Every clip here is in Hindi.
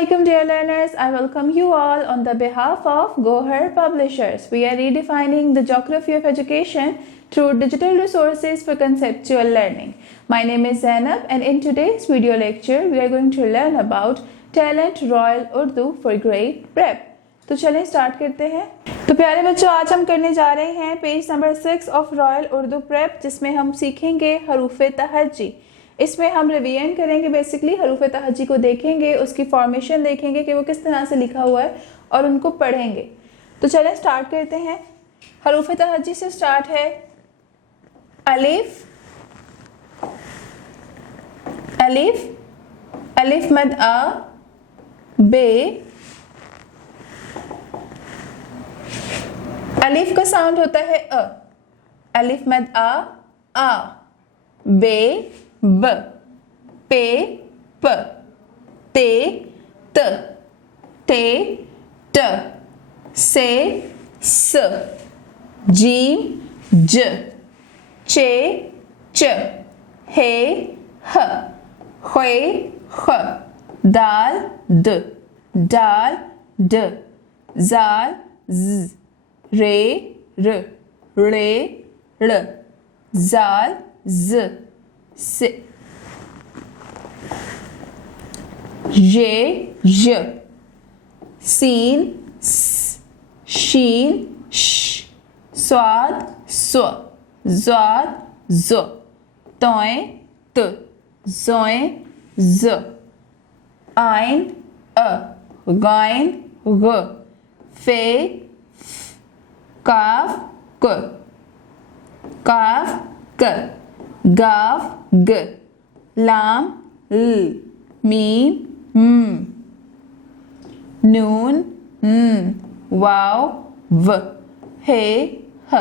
Assalamualaikum dear learners, I welcome you all on the behalf of Gohar Publishers. We are redefining the geography of education through digital resources for conceptual learning. My name is Zainab and in today's video lecture we are going to learn about Talent Royal Urdu for Grade Prep. तो चलें स्टार्ट करते हैं। तो प्यारे बच्चों, आज हम करने जा रहे हैं page number 6 of royal Urdu prep, जिसमें हम सीखेंगे हरूफ तहज्जी। इसमें हम रिवीजन करेंगे, बेसिकली हरूफ तहज्जी को देखेंगे, उसकी फॉर्मेशन देखेंगे कि वो किस तरह से लिखा हुआ है और उनको पढ़ेंगे। तो चलें स्टार्ट करते हैं। हरूफ तहज्जी से स्टार्ट है अलिफ, अलिफ, अलिफ मद आ, बे, अलिफ का साउंड होता है अ, अलिफ मद आ, बे, ब, पे, प, ते, त, ते, ट, से, स, जीम, ज, चे, च, हे, ह, खे, ख, दाल, द, डाल, ड, जाल, ज, रे, र, रे, ड़, जाल, ज, से, ये, य, सीन, स, शीन, श, स्वाद, स्व, ज़ाद, ज़, तोय, त, ज़ोय, ज़, आइन, अ, गाइन, ग, फे, फ, काफ, क, काफ, क, गाफ, ग, लाम, ल, मीम, म, नून, न, वाव, व, हे, ह,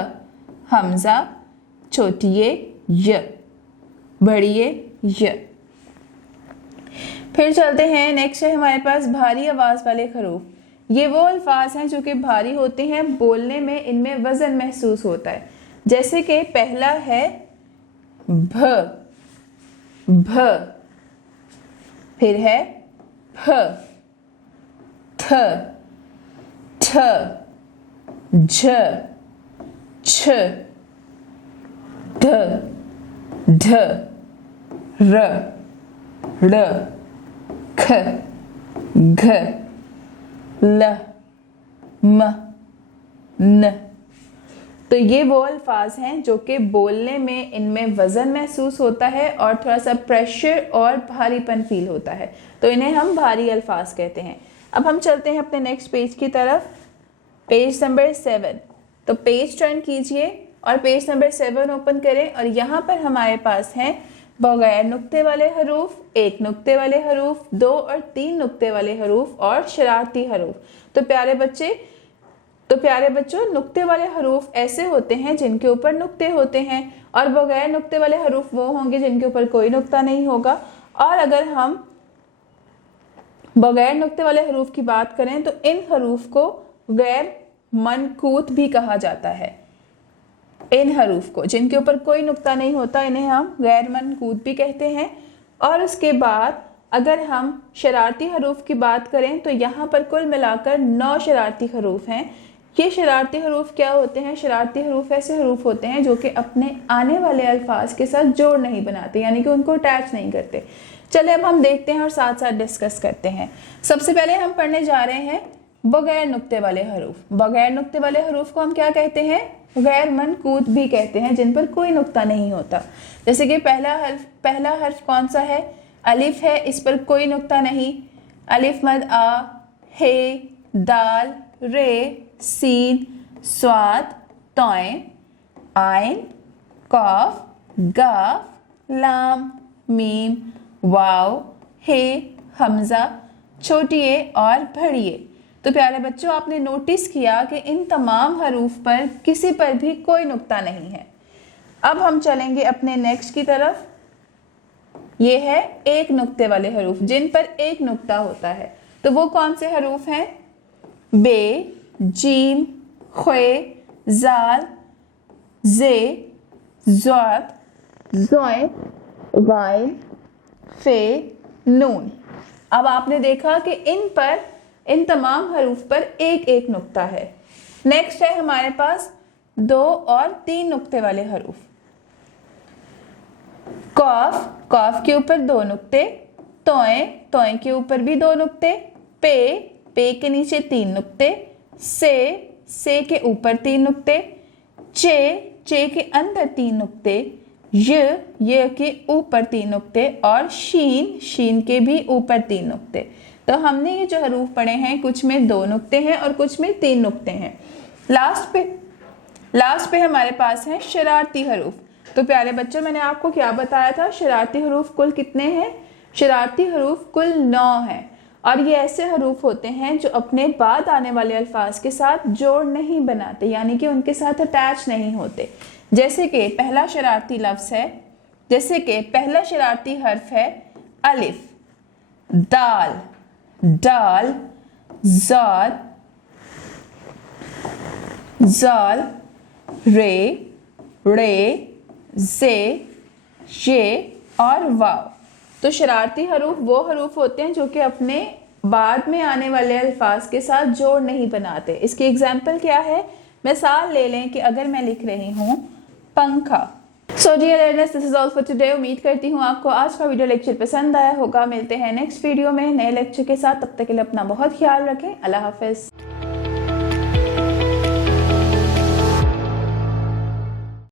हमजा, छोटिये, य, बड़िये, य। फिर चलते हैं, नेक्स्ट है हमारे पास भारी आवाज वाले हरूफ। ये वो अल्फाज हैं जो कि भारी होते हैं, बोलने में इनमें वजन महसूस होता है। जैसे कि पहला है भ, भ, फिर है फ, थ, ठ, झ, छ, ध, ढ, र, ड़, ख, घ, ल, म, न। तो ये वो अल्फाज हैं जो कि बोलने में इनमें वजन महसूस होता है और थोड़ा सा प्रेशर और भारीपन फील होता है, तो इन्हें हम भारी अल्फाज कहते हैं। अब हम चलते हैं अपने नेक्स्ट पेज की तरफ, पेज नंबर 7। तो पेज टर्न कीजिए और पेज नंबर 7 ओपन करें और यहाँ पर हमारे पास हैं बगैर नुक्ते वाले हरूफ, एक नुक्ते वाले हरूफ, 2 और 3 नुक्ते वाले हरूफ और शरारती हरूफ। तो प्यारे बच्चों, नुक्ते वाले हरूफ ऐसे होते हैं जिनके ऊपर नुक्ते होते हैं और बगैर नुक्ते वाले हरूफ वो होंगे जिनके ऊपर कोई नुक्ता नहीं होगा। और अगर हम बगैर नुक्ते वाले हरूफ की बात करें तो इन हरूफ को गैर मनकूत भी कहा जाता है। इन हरूफ को जिनके ऊपर कोई नुक्ता नहीं होता, इन्हें हम गैर मनकूत भी कहते हैं। और उसके बाद अगर हम शरारती हरूफ की बात करें तो यहाँ पर कुल मिलाकर 9 शरारती हरूफ हैं। ये शरारती हरूफ क्या होते हैं? शरारती हरूफ ऐसे हरूफ होते हैं जो कि अपने आने वाले अल्फाज के साथ जोड़ नहीं बनाते, यानी कि उनको अटैच नहीं करते। चले अब हम देखते हैं और साथ साथ डिस्कस करते हैं। सबसे पहले हम पढ़ने जा रहे हैं बगैर नुक्ते वाले हरूफ। बगैर नुक्ते वाले हरूफ को हम क्या कहते हैं? गैर मनकूत भी कहते हैं, जिन पर कोई नुक्ता नहीं होता। जैसे कि पहला हर्फ कौन सा है? अलिफ है, इस पर कोई नुक्ता नहीं। अलिफ मद आ, हे, दाल, रे, सीन, स्वाद, तोय, आइन, कॉफ, गाफ, लाम, मीम, वाव, हे, हमजा, छोटिये और भड़िये। तो प्यारे बच्चों, आपने नोटिस किया कि इन तमाम हरूफ पर किसी पर भी कोई नुक्ता नहीं है। अब हम चलेंगे अपने नेक्स्ट की तरफ। ये है एक नुक्ते वाले हरूफ, जिन पर एक नुक्ता होता है। तो वो कौन से हरूफ हैं? बे, जीम, खे, जाल, जे, ज़ाद, ज़ोय, वाइल, फे, नून। अब आपने देखा कि इन तमाम हरूफ पर एक एक नुक्ता है। नेक्स्ट है हमारे पास 2 और 3 नुक्ते वाले हरूफ। कॉफ, कॉफ के ऊपर 2 नुक्ते, तोए, तोए के ऊपर भी 2 नुक्ते, पे के नीचे 3 नुक्ते, से के ऊपर 3 नुक्ते, चे के अंदर 3 नुक्ते, य के ऊपर 3 नुक्ते और शीन के भी ऊपर 3 नुक्ते। तो हमने ये जो हरूफ पढ़े हैं कुछ में 2 नुक्ते हैं और कुछ में 3 नुक्ते हैं। लास्ट पे हमारे पास है शरारती हरूफ। तो प्यारे बच्चों, मैंने आपको क्या बताया था, शरारती हरूफ कुल कितने हैं? शरारती हरूफ कुल 9 हैं और ये ऐसे हरूफ होते हैं जो अपने बाद आने वाले अल्फाज के साथ जोड़ नहीं बनाते, यानी कि उनके साथ अटैच नहीं होते। जैसे कि पहला शरारती लफ्ज है, जैसे कि पहला शरारती हर्फ है अलिफ, दाल, डाल, जार, जाल, रे, जे, ये और वाव। तो शरारती हरूफ वो हरूफ होते हैं जो कि अपने बाद में आने वाले अल्फाज के साथ जोड़ नहीं बनाते। इसकी एग्जाम्पल क्या है? मिसाल ले लें कि अगर मैं लिख रही हूँ पंखा। So dear learners, this is all for today. उम्मीद करती हूँ आपको आज का वीडियो लेक्चर पसंद आया होगा। मिलते हैं नेक्स्ट वीडियो में नए लेक्चर के साथ। तब तक के लिए अपना बहुत ख्याल रखें। अल्लाह हाफिज।